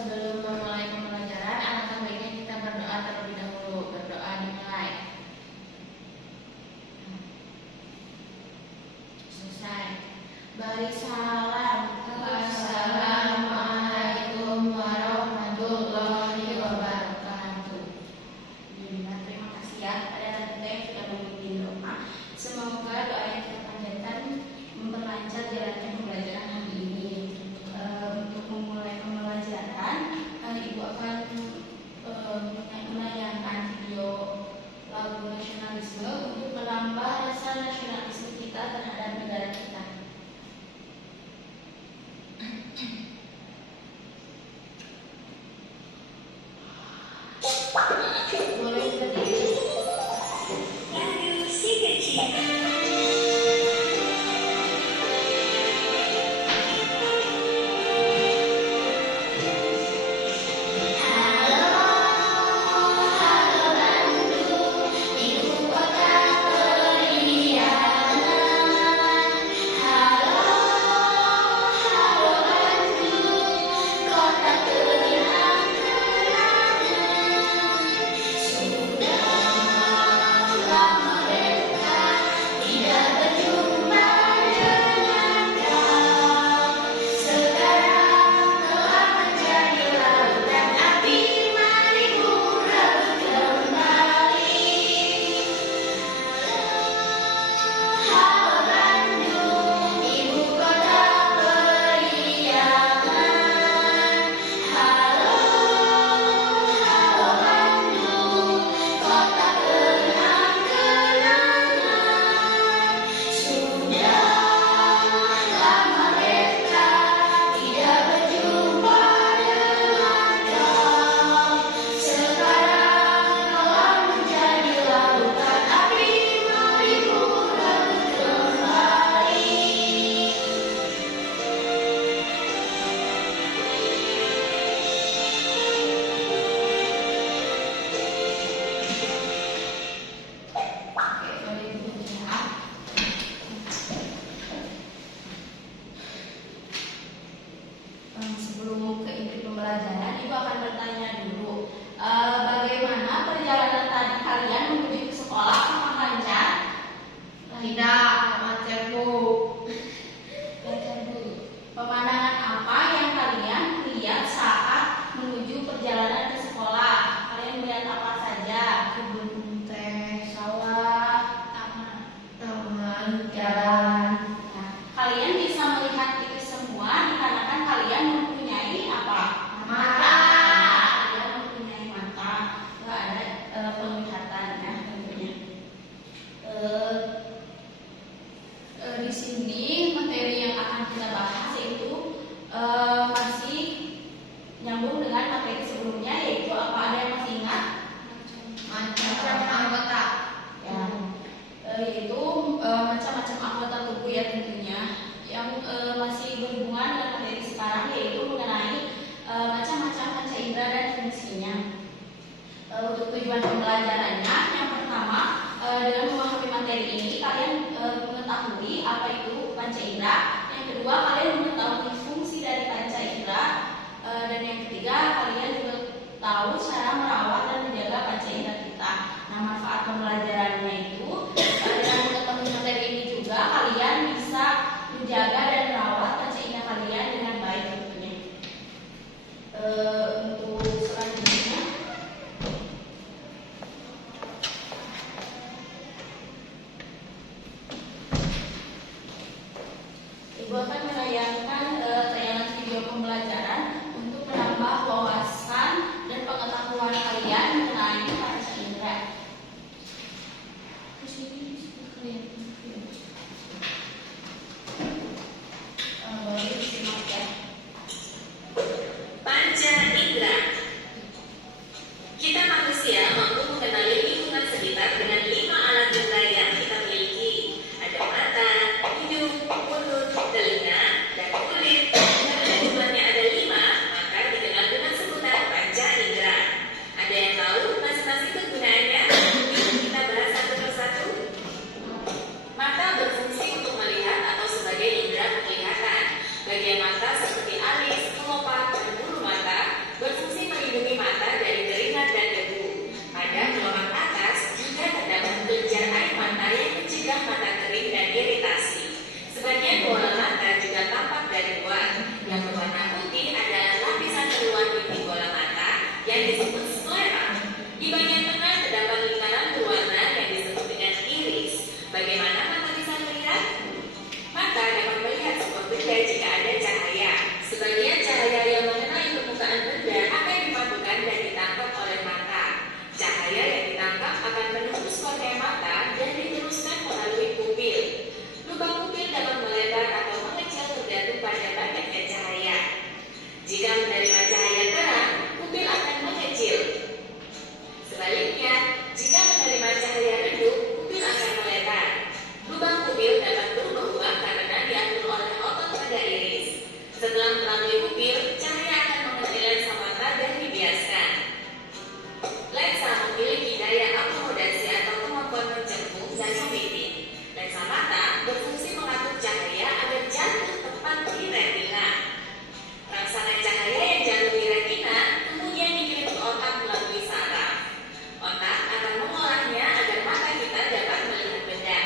Sebelum memulai pembelajaran, alangkah baiknya kita berdoa terlebih dahulu. Berdoa dimulai. Selesai. Beri salam. Assalamualaikum warahmatullahi wabarakatuh. Terima kasih ya pada kita yang sudah memimpin doa. Semoga doa yang kita panjatkan memperlancar jalannya pembelajaran hari ini. Untuk memulai pembelajaran, Ibu akan menayangkan video lagu nasionalisme untuk menambah rasa nasionalisme kita terhadap negara kita. Boleh berdiri. Lagu si kecil. Sebelum ke inti pembelajaran, Ibu akan bertanya dulu, bagaimana perjalanan tadi kalian menuju ke sekolah? Apakah lancar? Tidak, macet Bu. Lancar Bu. Pemandangan apa yang kalian lihat saat menuju perjalanan ke sekolah? Kalian melihat apa saja? Kebun teh, sawah, taman, jalan. Nah, kalian bisa melihat itu semua dikarenakan kalian mempunyai apa? Mata. Kalian mempunyai mata, nggak ada penglihatan ya tentunya. Di sini materi yang akan kita bahas yaitu masih nyambung dengan materi sebelumnya, yaitu apa, ada yang masih ingat? Macam anggota. Ya, yaitu macam-macam anggota tubuh ya tentunya. Yang masih berhubungan dengan materi sekarang yaitu mengenai macam-macam panca indera dan fungsinya. Untuk tujuan pembelajarannya, yang pertama dengan memahami materi ini kalian mengetahui apa itu panca indera. Yang kedua, kalian mengetahui fungsi dari panca indera. Dan yang ketiga, kalian juga tahu cara merawat dan menjaga panca indera kita. Nah, manfaat pembelajarannya itu dengan mengetahui materi ini juga kalian bisa menjaga dan merawat panca indera kalian dengan baik tentunya. Untuk selanjutnya, Ibu akan menayangkan tayangan video pembelajaran untuk menambah wawasan dan pengetahuan kalian mengenai panca indera. Boleh disimak ya. Panca indera. Kita manusia mampu mengenali lingkungan sekitar dengan 5 alat indera yang kita miliki. Ada mata, hidung, mulut, telinga, dan kulit. Karena jumlahnya ada 5, maka dikenal dengan sebutan panca indera. Ada yang tahu masing-masing kegunaannya? Yuk kita bahas satu persatu. Mata berfungsi untuk melihat atau sebagai indera penglihatan. Bagian mata seperti alis, kelopak, dan bulu mata menerima cahaya terang, pupil akan mengecil. Sebaliknya, jika menerima cahaya redup, pupil akan melebar. Lubang pupil dapat berubah-ubah karena diatur oleh otot pada iris. Setelah melalui pupil, cahaya akan mengenai lensa mata dan dibiaskan. Lensa memiliki daya akomodasi atau kemampuan mencengkung dan memiting. Lensa mata berfungsi mengatur cahaya agar jatuh tepat di retina. Rangsangan cahaya yang jatuh di retina kemudian dikirim ke otak melalui saraf. Otak akan mengolahnya agar mata kita dapat melihat benda.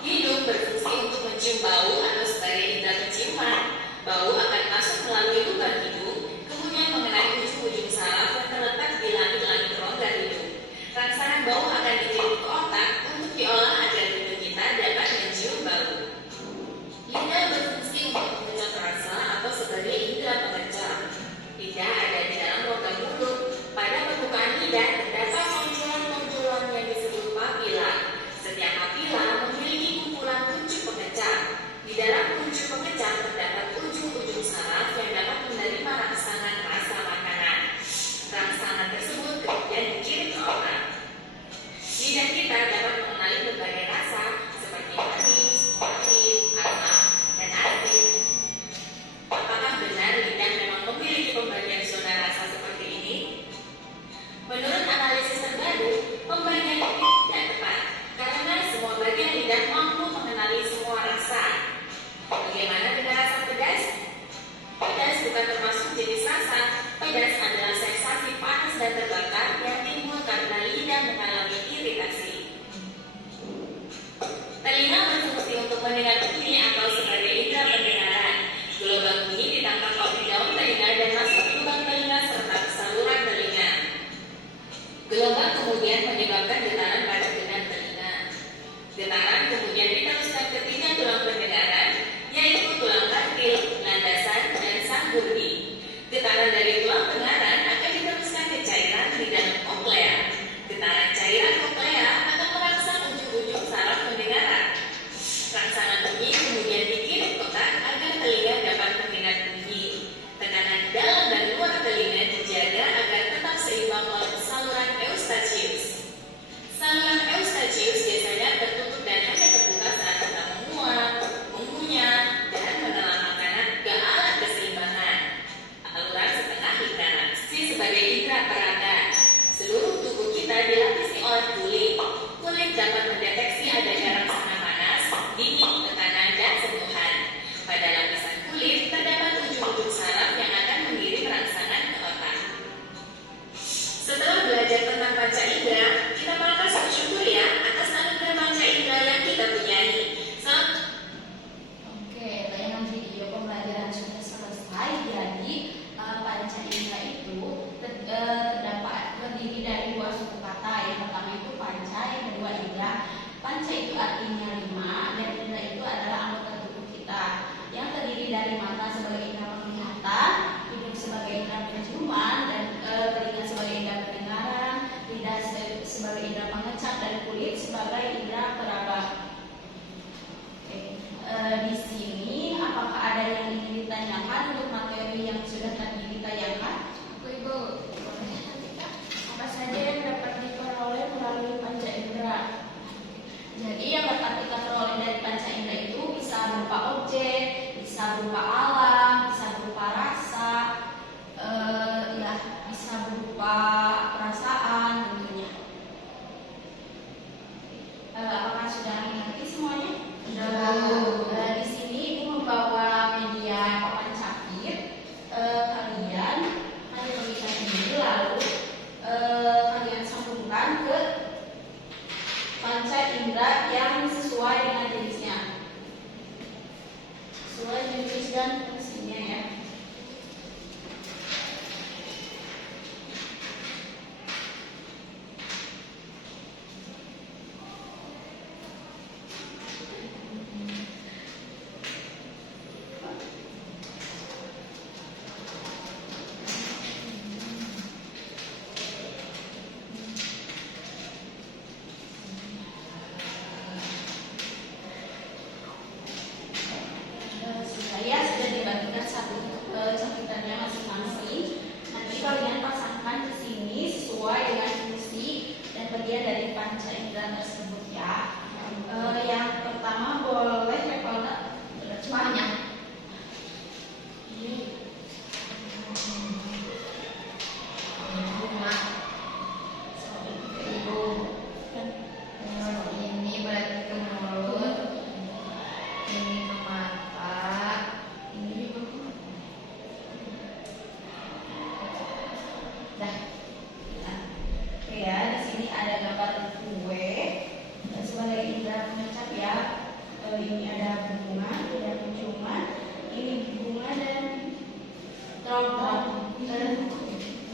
Hidung berfungsi untuk mencium bau atau sebagai indera penciuman. Bau akan masuk melalui lubang hidung, kemudian mengenai ujung-ujung saraf yang terletak di langit-langit rongga hidung. Rangsangan bau akan dikirim ke otak untuk diolah agar hidung kita dapat mencium bau. Lidah berfungsi untuk mengenal rasa atau sebagai indera pengencer. Lidah ada di dalam rongga mulut. Pada permukaan lidah terdapat konjulan-konjulan yang disebut papila. Setiap papila memiliki kumpulan kuncup pengencer. Di dalam kuncup pengencer terdapat ujung-ujung saraf yang dapat menerima rangsangan rasa makanan. Rangsangan tersebut kemudian dikirim ke otak. Lidah kita dapat mengenali berbagai rasa seperti manis, pahit, asam, dan asin. Apakah benar lidah memang memiliki pembagian zona rasa seperti ini? Menurut analisis terbaru, pembagian ini tidak tepat karena semua bagian lidah mampu mengenali semua rasa. Bagaimana dengan rasa pedas? Pedas bukan termasuk jenis rasa. Pedas adalah sensasi panas dan terbakar yang timbul karena lidah mengalami iritasi. Telinga berfungsi untuk mendengar bunyi atau sebagai indera pendengaran. Gelombang bunyi ditangkap oleh daun telinga dan masuk ke lubang telinga serta ke saluran telinga. Gelombang kemudian menyebabkan getaran pada genang telinga. Getaran kemudian diteruskan ke 3 tulang pendengaran, yaitu tulang tartil, landasan, dan sanggurdi. Getaran dari tulang pendengaran akan diteruskan ke cairan di dalam koklea. Getaran cairan koklea akan merangsang ujung-ujung saraf pendengaran. Rangsangan bunyi kemudian dikirim ke otak agar telinga dapat mendengar bunyi. Tekanan dalam dan luar telinga dijaga agar tetap seimbang oleh saluran eustachius. Saluran eustachius biasanya tertutup dan hanya terbuka saat kita menguap, mengunyah, dan menelan makanan ke alat keseimbangan. Aluran setengah interaksi sebagai indera peraba. Seluruh tubuh kita dilapisi oleh kulit. Kulit dapat mendeteksi adanya rangsangan panas, dingin, tekanan, dan sentuhan. Pada lapisan kulit terdapat ujung-ujung saraf yang akan mengirim rangsangan ke otak. Setelah belajar tentang panca indera, kita patut bersyukur ya atas anugerah panca indera yang kita punyai. Oke, tayangan video pembelajaran sudah selesai. Jadi panca indera itu terdapat terdiri dari 2 suku kata. Yang pertama itu panca, yang kedua indera. Panca itu artinya 5 dan indera itu adalah anggota tubuh kita yang terdiri dari mata sebagai indera penglihatan, hidung sebagai indera penciuman, dan telinga sebagai indera pendengaran, lidah sebagai indera pengecap, dan kulit sebagai indera peraba. Di sini apakah ada yang ingin ditanyakan untuk materi yang sudah tadi ditayangkan? Ibu, apa saja yang dapat diperoleh melalui panca indera? Jadi yang dapat kita peroleh dari panca indera itu bisa berupa objek, bisa berupa alam, bisa berupa rasa, bisa berupa perasaan tentunya. Apakah sudah mengerti semuanya? Sudah. Di sini Ibu membawa media papan capir. Kalian hanya melihat ini lalu kalian sambungkan ke panca indera yang sesuai dengan jenisnya, sesuai jenis dan fungsinya ya.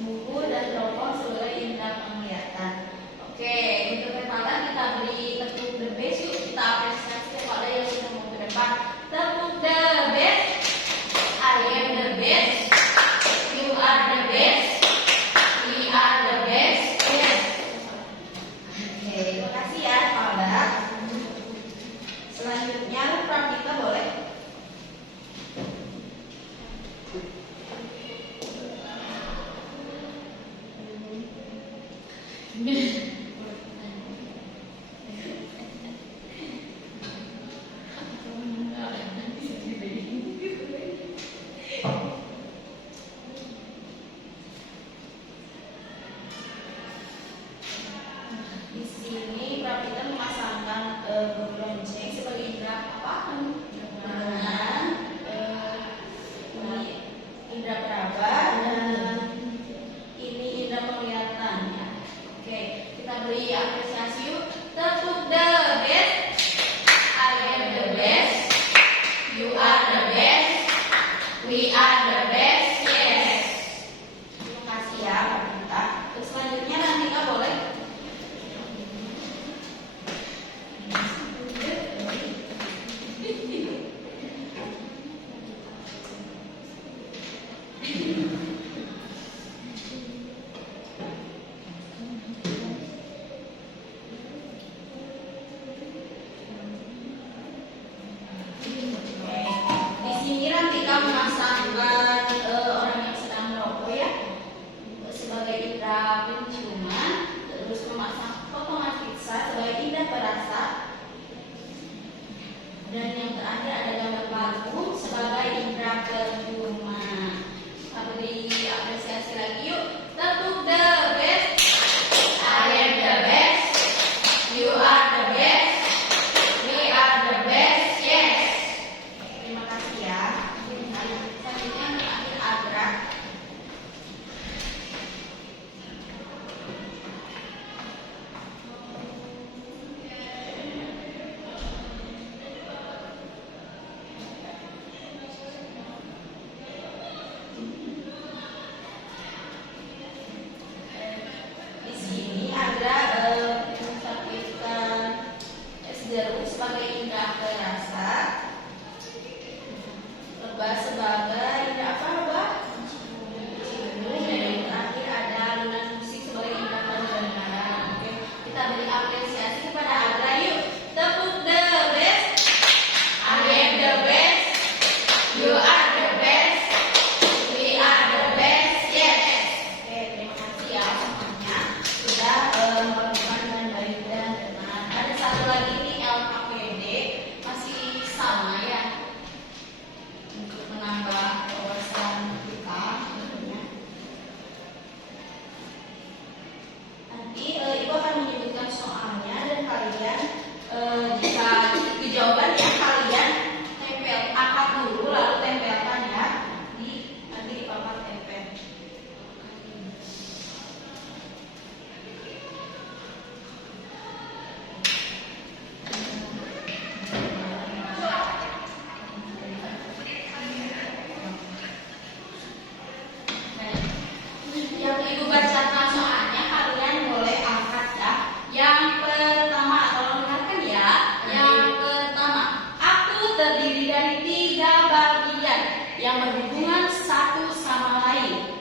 buku dan teropong sebagai indera penglihatan. Oke, untuk pertama kita beri tepuk the best yuk, kita apresiasi kepada yang sudah mau ke depan. Tepuk the best. I am the best. You are the best. We are the best. Yes. Oke, terima kasih ya Pak. Selanjutnya Pramdita boleh. Di sini Pramdita memasangkan lonceng sebagai indera apa? Pendengaran, ini indera peraba dan ini indera penglihatan ya. Oke, kita beri apresiasi yuk. Tepuk the best. I am the best. You are the best. We are the best. Yes. Terima kasih ya Pramdita. Terus selanjutnya Nantika boleh. Di sini Rantika memasangkan orang yang sedang merokok ya sebagai indera penciuman, terus memasang potongan pizza sebagai indera perasa, dan yang terakhir ada gambar parfum sebagai indera penciuman. Kita beri apresiasi lagi yuk. Tepuk the best. I am the best. You are the best. We are the best. Yes. Terima kasih ya. Selanjutnya yang terakhir Agra. Di sini Agra mensubmitkan es jeruk sebagai indera perasa, lebah sebagai indera apa lebah? Cium, dan yang terakhir ada alunan musik sebagai indera pendengaran. Oke, kita beri apresiasi kepada Agra yuk. Tepuk the best. I am the best. You are the best. We are the best. Yes. Oke, terima kasih ya semuanya sudah melakukan dengan baik dan benar. Ada satu lagi nih LKPD masih sama ya untuk menambah wawasan kita tentunya. Nanti Ibu akan menyebutkan soalnya dan kalian jika itu jawaban ya kalian tempel angkat dulu lalu tempelkan ya nanti di papan tempel. Yang Ibu bacakan soalnya kalian boleh angkat ya. Yang pertama, tolong dengarkan ya. Yang pertama, aku terdiri dari 3 bagian yang berhubungan satu sama lain.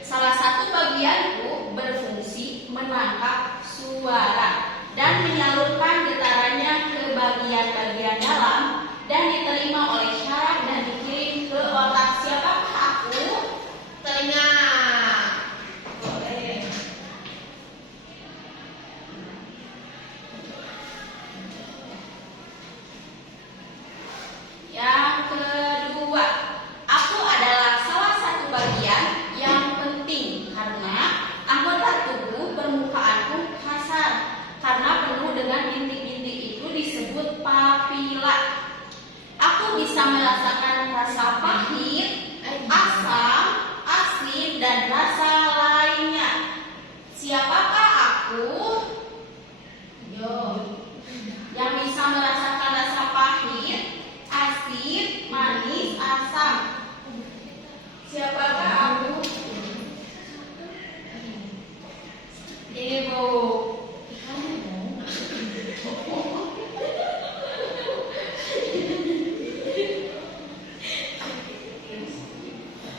Salah satu bagianku berfungsi menangkap suara dan menyalurkan getarannya ke bagian-bagian dalam dan diterima oleh syaraf dan dikirim ke otak. Siapakah aku? Telinga.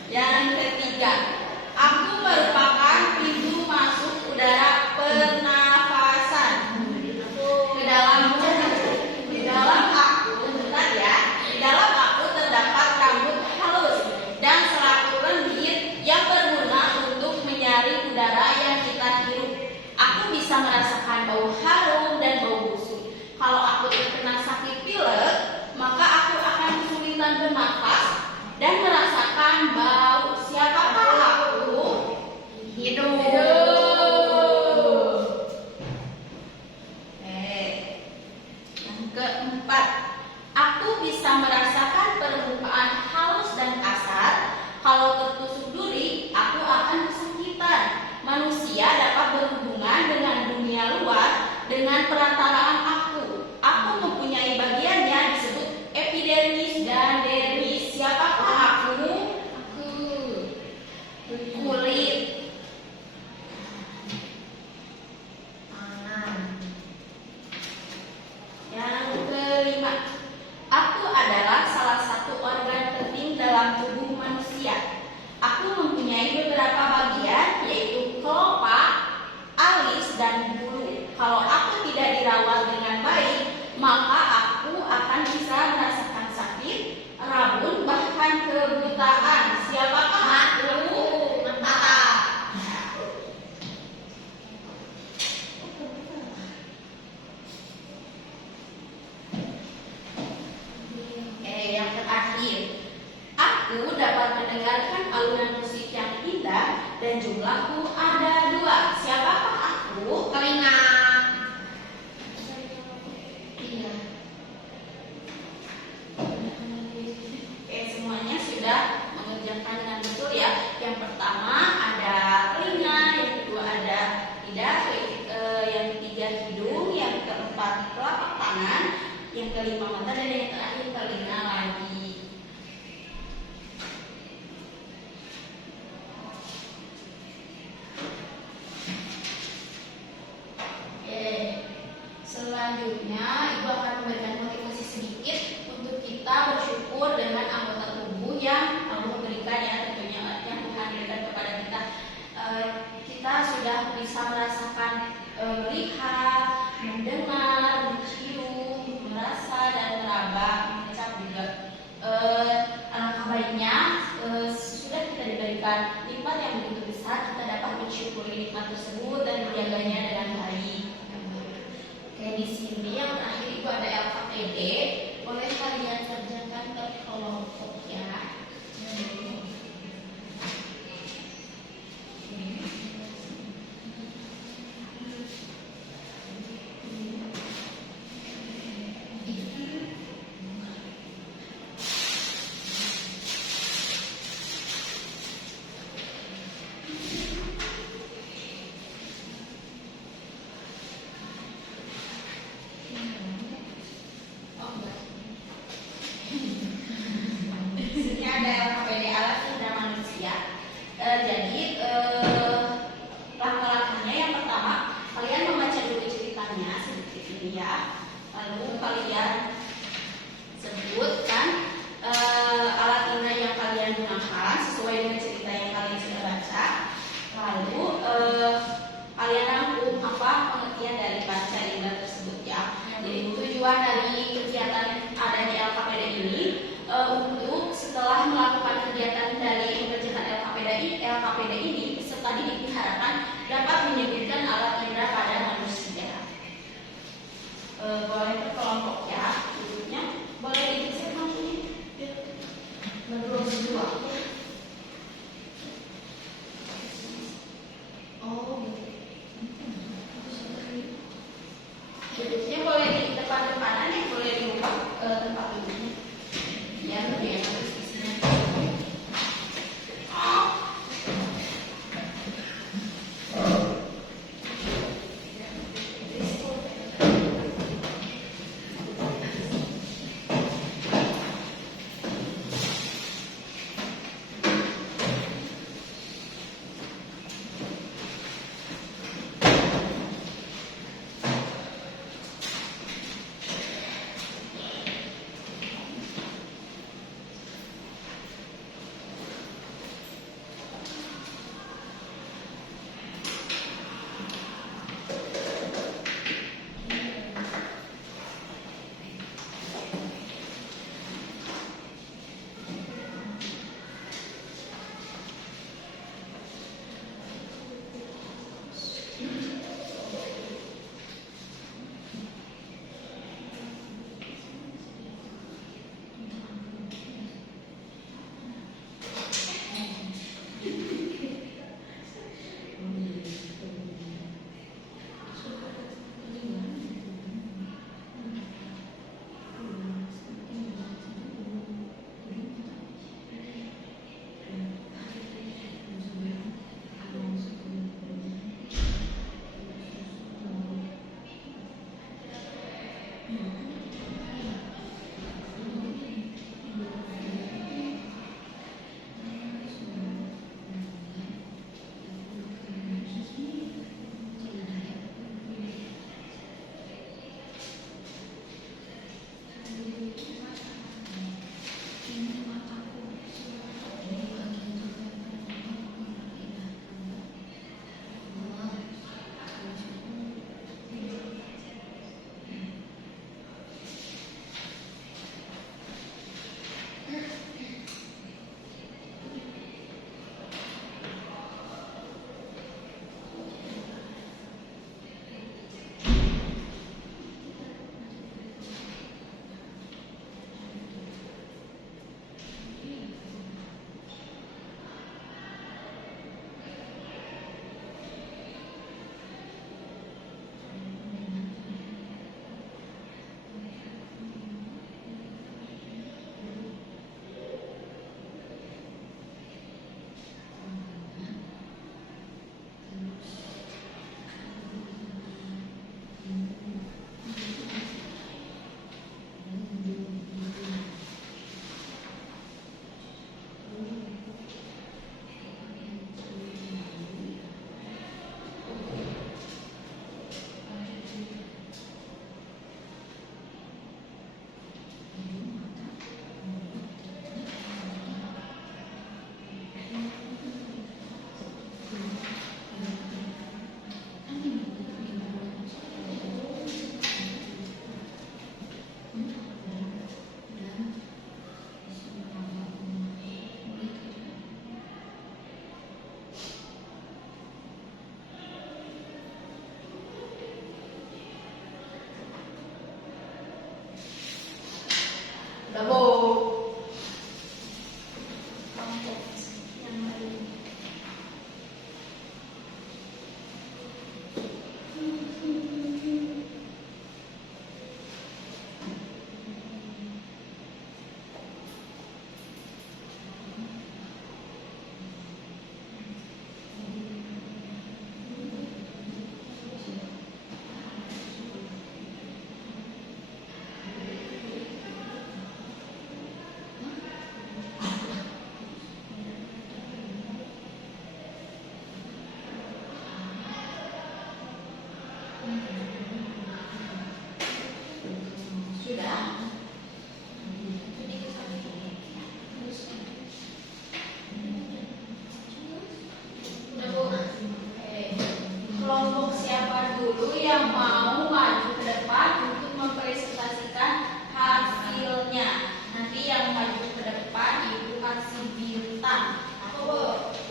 Yang ketiga, aku merupakan pintu masuk udara pernafasan. Di dalam aku terdapat rambut halus dan selaput lendir yang berguna untuk menyaring udara yang kita hirup. Aku bisa merasakan bau harum dan bau busuk. Kalau aku terkena sakit pilek, maka aku akan kesulitan bernafas dan merasakan bau. Siapakah aku? Hidup. Yang keempat, aku bisa merasakan permukaan halus dan kasar. Kalau tertusuk duri, aku akan kesakitan. Manusia dapat berhubungan dengan dunia luar dengan perantaraan aku. Aku mempunyai bagiannya disebut epidermis dan dermis. Siapakah aku? Kulit. Yang kelima, aku adalah salah satu organ penting dalam tubuh manusia. Aku mempunyai beberapa bagian, yaitu kelopak, alis, dan bulu. Kalau aku tidak dirawat dengan baik, maka aku akan bisa merasakan sakit, rabun, bahkan kebutaan. Siapakah aku? Mata. Yang terakhir, aku dapat mendengarkan alunan musik yang indah dan jumlahku ada 2. Siapakah aku? Telinga. Iya. Semuanya sudah mengerjakan dengan betul ya. Yang pertama ada telinga, yang kedua ada lidah, yang ketiga hidung, yang keempat telapak tangan, yang kelima mata, dan yang terakhir telinga lagi. Selanjutnya Ibu akan memberikan motivasi sedikit untuk kita bersyukur dengan anggota tubuh yang Allah berikan ya, tentunya yang Tuhan berikan kepada kita. Kita sudah bisa merasakan melihat, mendengar, mencium, merasa, dan meraba, mengecap juga. Alangkah baiknya sudah kita diberikan nikmat yang begitu besar, kita dapat mensyukuri nikmat tersebut dan menjaganya dengan baik. Oke, di sini yang terakhir itu ada LKPD. Boleh kalian kerjakan per kelompok ya. LKPD ini peserta didik diharapkan dapat menyebutkan alat indera pada manusia. Boleh berkelompok ya, duduknya boleh digeser maksudnya menurut berdua. Oh gitu. Duduknya boleh di depan-depanan ya, boleh dibuka tempat duduknya. Ya lebih enak diskusinya.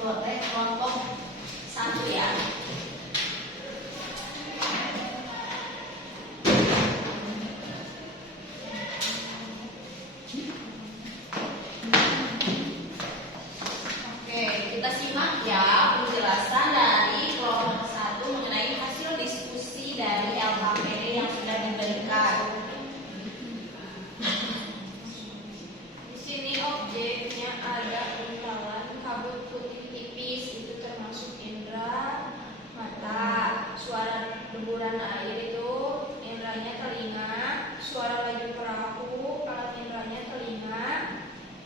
boleh kelompok 1 ya. Oke, kita simak ya penjelasan dari kelompok 1 mengenai hasil diskusi dari LHPD yang sudah diberikan. Di sini objeknya ada buntalan kabut putih tipis, itu termasuk indera mata. Suara deburan air itu inderanya telinga. Suara laju perahu alat inderanya telinga.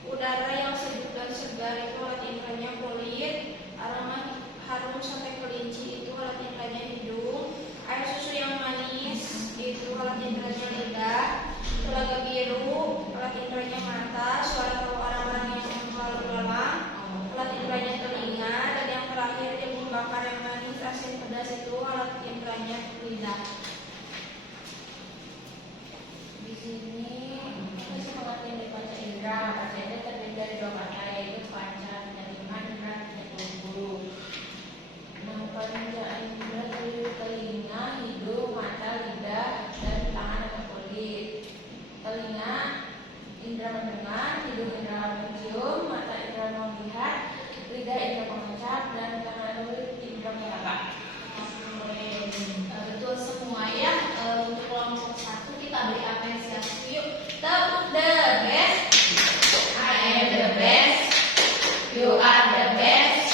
Udara yang sejuk dan segar itu alat inderanya kulit. Aroma harum sate kelinci itu alat inderanya hidung. Air susu yang manis itu alat inderanya lidah. Telaga biru alat inderanya mata. Suara tahu arah barang yang lalu lalang alat inderanya telinga. Dan yang terakhir jagung bakar yang manis asin pedas itu alat inderanya lidah. Di sini kita bisa mengerti dari panca indera. Panca indera terdiri dari 2 panca, yaitu panca penerimaan dan panca pemburu. Nah, panca indera terdiri dari telinga, hidung, mata, lidah, dan tangan atau kulit. Telinga indera mendengar, hidung indera mencium, mata indera melihat, lidah indera mengecap, dan tangan atau kulit indera meraba. Betul semua ya. Untuk kelompok 1 kita beri apresiasi yuk. Tepuk the best. I am the best. You are the best.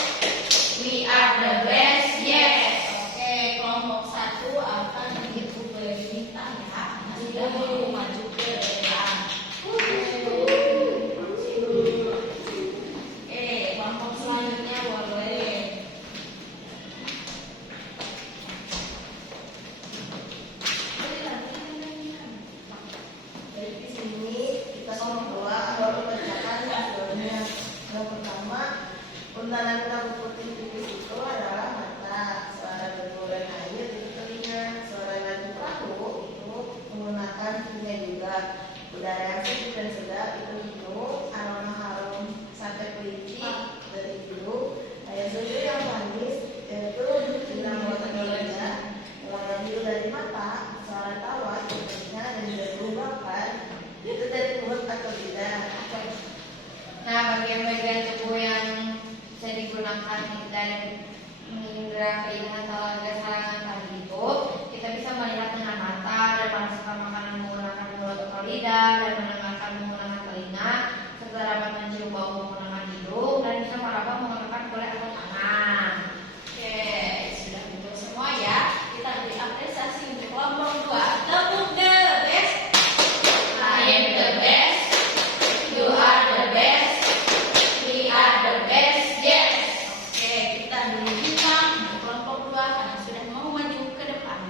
We are the best. Yes. Oke, kelompok 1 akan diberi bintang ya. Sudah mau maju ke depan. Kelompok selanjutnya boleh. Jadi di sini kita semua baru bacakan hasilnya. Yang pertama, buntalan kabut putih tipis itu adalah mata. Suara deburan air itu telinga. Suara laju perahu itu menggunakan telinga juga. Udara yang sejuk dan segar itu hidung. Aroma harum sate kelinci dari hidung. Air susu yang manis itu dengan buatan telinga. Warna biru dari mata. Suara tawa itu telinga dan jagung bakar itu dari mulut atau lidah. Nah, bagian-bagian tubuh yang bisa digunakan dan mengindera keindahan telaga sarangan tadi itu, kita bisa melihat dengan mata dan merasakan makanan menggunakan mulut atau lidah, dan mendengarkan menggunakan telinga, serta dapat mencium bau menggunakan hidung, dan bisa meraba menggunakan kulit atau tangan. Oke, sudah betul semua ya. Kita beri apresiasi untuk kelompok 2. Tepuk the best. I am the best. You are the best. We are the best. Yes. Oke, kita beri bintang untuk kelompok 2 karena sudah mau maju ke depan.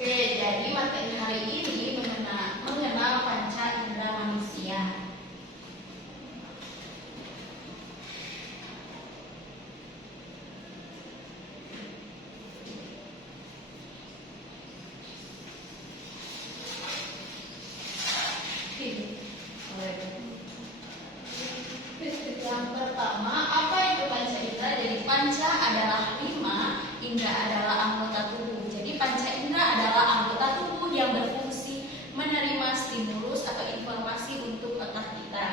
Oke, jadi materi hari ini mengenal panca indera manusia. Yang pertama, apa itu panca indera? Jadi panca adalah 5, indera adalah anggota tubuh. Jadi panca indera adalah anggota tubuh yang berfungsi menerima stimulus atau informasi untuk otak kita.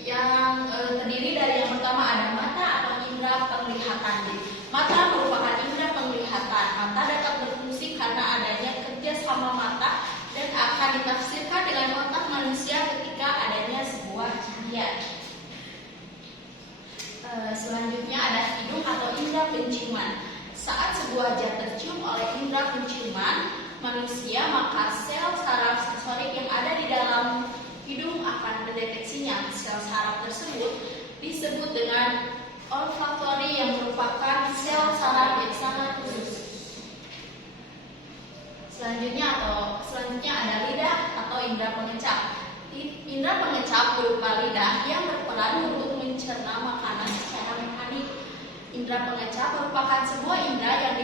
Yang terdiri dari yang pertama ada mata atau indera penglihatan. Jadi, mata merupakan indera penglihatan. Mata dapat berfungsi karena adanya kerjasama mata dan akan ditafsirkan dengan otak manusia ketika adanya sebuah cahaya. Selanjutnya ada hidung atau indera penciuman. Saat sebuah zat tercium oleh indera penciuman manusia, maka sel saraf sensorik yang ada di dalam hidung akan mendeteksinya. Sel saraf tersebut disebut dengan olfaktori yang merupakan sel saraf yang sangat khusus. Selanjutnya ada lidah atau indera pengecap. Indera pengecap berupa lidah yang berperan untuk mencerna makanan secara mekanik. Indera pengecap merupakan sebuah indera yang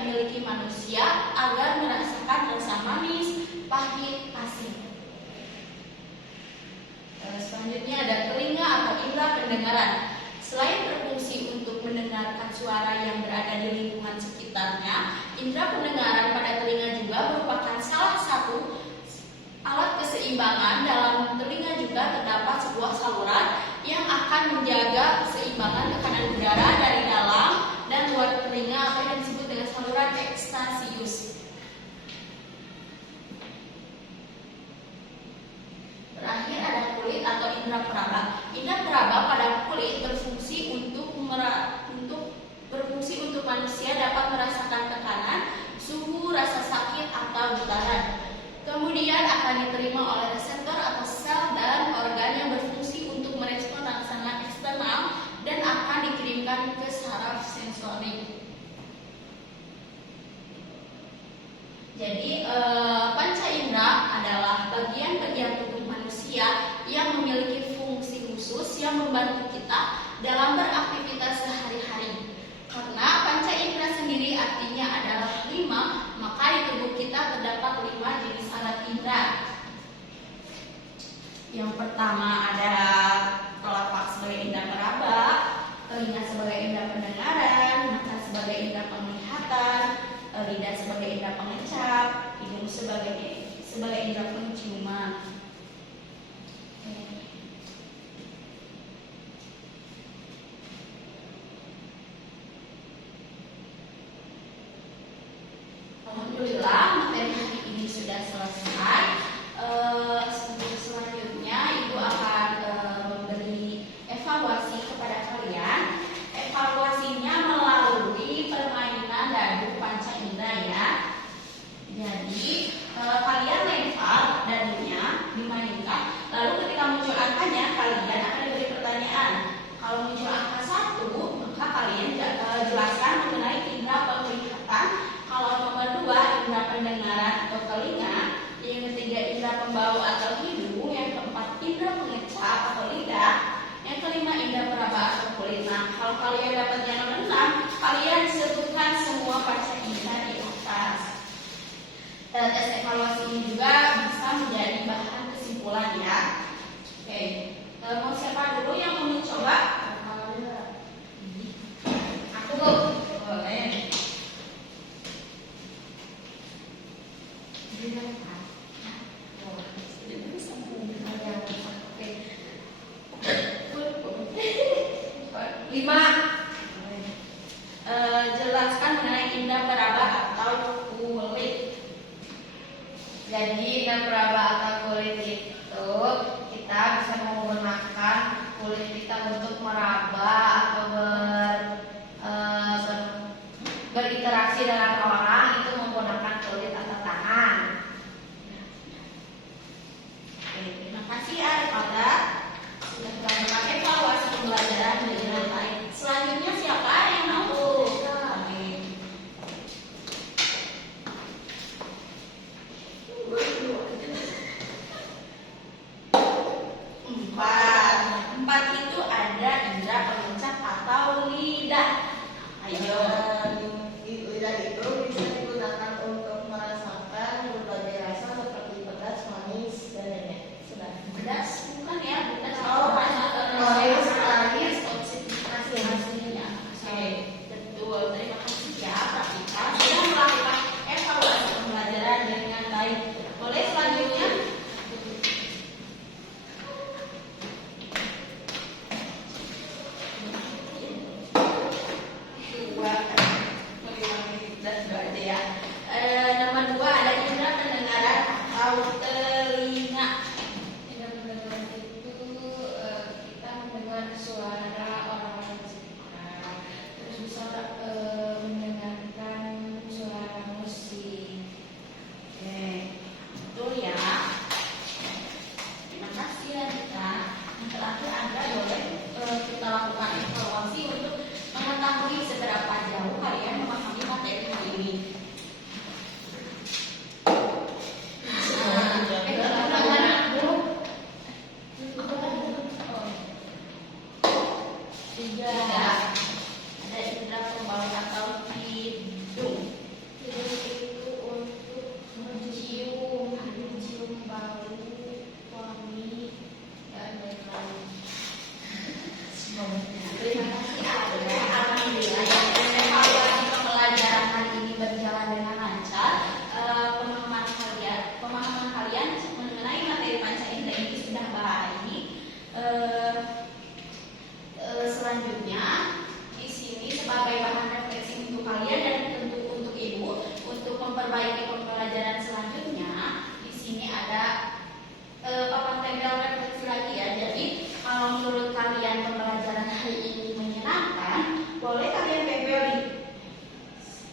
manusia agar merasakan rasa manis, pahit, asin. Selanjutnya ada telinga atau indera pendengaran. Selain berfungsi untuk mendengarkan suara yang berada di lingkungan sekitarnya, indera pendengaran pada telinga juga merupakan salah satu alat keseimbangan. Dalam telinga juga terdapat sebuah saluran yang akan menjaga keseimbangan tekanan udara dari dalam dan luar telinga atau yang disebut dengan saluran ekstasius. Terakhir ada kulit atau indera peraba. Indera peraba pada kulit berfungsi untuk manusia dapat merasakan tekanan, suhu, rasa sakit atau getaran. Kemudian akan diterima oleh reseptor atau sel dan organ yang berfungsi untuk merespon rangsangan eksternal dan akan dikirimkan ke saraf sensori. Jadi panca indera adalah bagian-bagian tubuh manusia yang memiliki fungsi khusus yang membantu kita dalam beraktivitas sehari-hari. Karena panca indera sendiri artinya adalah 5, maka di tubuh kita terdapat 5 jenis alat indera. Yang pertama ada telapak sebagai indera peraba, telinga sebagai indera pendengaran, mata sebagai indera penglihatan, lidah sebagai indera pengecap, hidung sebagai indera penciuman. Alhamdulillah materi hari ini sudah selesai. Selanjutnya Ibu akan memberi evaluasi kepada kalian. Evaluasinya melalui permainan dadu panca indera ya. Jadi kalian lempar dadunya, dimainkan. Lalu ketika muncul angkanya kalian akan diberi pertanyaan. Kalau muncul angka 1, maka kalian jelaskan mengenai indera penglihatan. Kalau nomor 2 indera pendengaran atau telinga, yang ketiga indera pembau atau hidung, yang keempat indera pengecap atau lidah, yang kelima indera peraba atau kulit. Nah, kalau kalian dapat yang nomor 6, kalian sebutkan semua panca indera di atas. Tes evaluasi ini juga bisa menjadi bahan kesimpulan ya. Oke, mau siapa dulu yang mau mencoba? Aku boleh. Jelaskan mengenai indera peraba atau kulit. Jadi indera peraba atau kulit itu kita bisa menggunakan kulit kita untuk meraba atau berinteraksi dengan orang itu menggunakan kulit atau tangan. Oke, terima kasih Arifada sudah melakukan evaluasi pembelajaran dengan baik. Selanjutnya siapa yang mau? Empat itu ada indera pengecap atau lidah. Ayo. Lidah itu bisa digunakan untuk merasakan berbagai rasa seperti pedas, manis, dan nenek. Pedas bukan ya?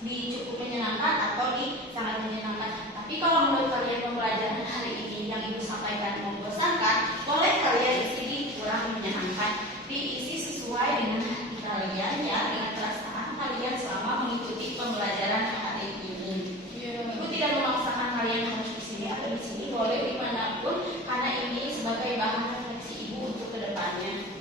di cukup menyenangkan atau di sangat menyenangkan. Tapi kalau menurut kalian pembelajaran hari ini yang Ibu sampaikan membosankan, boleh kalian isi di kurang menyenangkan. Diisi sesuai dengan hati kalian ya, dengan perasaan kalian selama mengikuti pembelajaran hari ini. Ibu tidak memaksakan kalian harus di sini atau di sini, boleh dimanapun, karena ini sebagai bahan refleksi Ibu untuk kedepannya.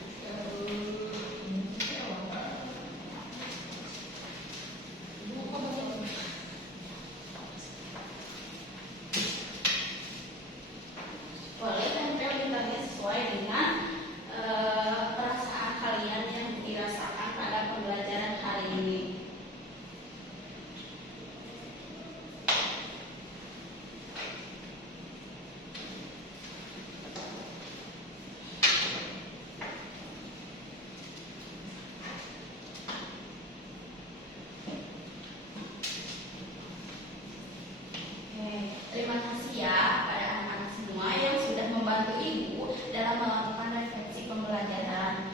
Boleh tempel bintangnya sesuai dengan perasaan kalian yang dirasakan pada pembelajaran hari ini. Terima kasih ya pada anak-anak semua yang sudah membantu Ibu dalam melakukan refleksi pembelajaran.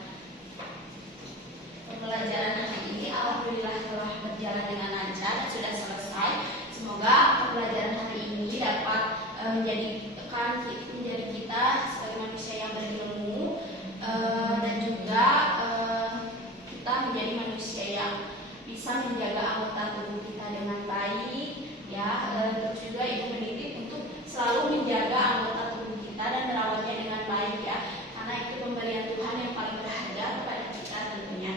Pembelajaran hari ini alhamdulillah telah berjalan dengan lancar dan sudah selesai. Semoga pembelajaran hari ini dapat menjadi kita sebagai manusia yang berilmu dan juga kita menjadi manusia yang bisa menjaga anggota tubuh kita dengan baik. Ya, terus juga Ibu mendidik untuk selalu menjaga anggota tubuh kita dan merawatnya dengan baik ya, karena itu pemberian Tuhan yang paling berharga kepada kita tentunya.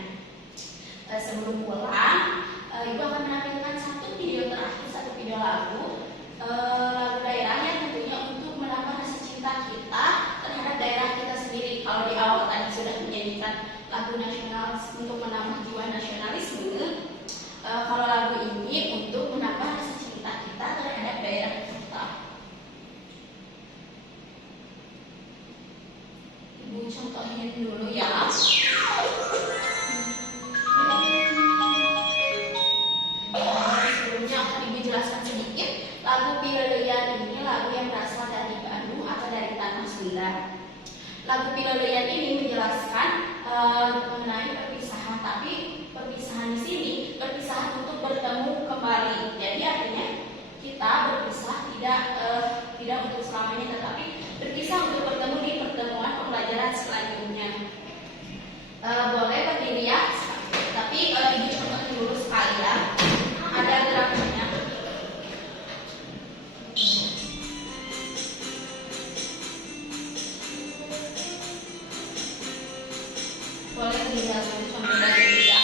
Sebelum pulang, Ibu akan menampilkan satu video terakhir, satu video lagu daerah yang tentunya untuk menambah rasa cinta kita terhadap daerah kita sendiri. Kalau di awal tadi sudah menyanyikan lagu nasional untuk menambah jiwa nasionalisme, kalau lagu ini untuk menambah rasa cinta kita terhadap daerah kita. Ibu contohin dulu ya. Sebelumnya akan Ibu jelaskan sedikit. Lagu Pileleyan ini lagu yang berasal dari Bandung atau dari Tanah Sunda. Lagu Pileleyan ini menjelaskan mengenai perpisahan, tapi perpisahan di sini perpisahan untuk bertemu kembali. Jadi artinya kita berpisah tidak untuk selamanya, tetapi berpisah untuk bertemu di pertemuan pembelajaran selanjutnya. Boleh berdiri ya, tapi Ibu contoh dulu sekali ya. Ada gerakannya. Boleh berdiri dulu, contoh dari ya.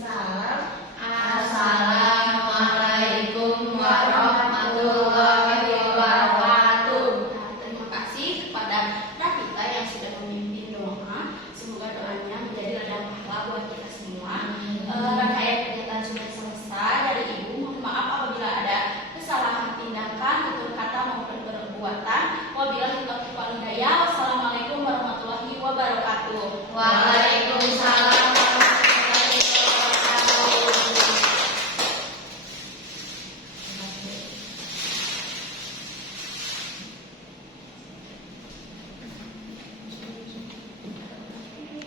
salah.